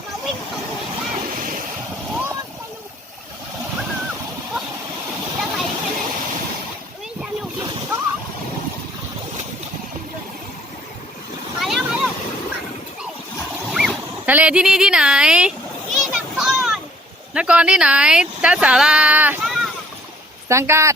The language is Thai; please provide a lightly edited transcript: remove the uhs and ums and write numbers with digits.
ยวมาวิ่งตรงนี้กันโอ้สนุกจะไปกันเลยวิ่งสนุกอยู่โอ้มาแล้วทะเลที่นี่ที่ไหนที่นคร นครที่ไหนจ้าสาราสังกัด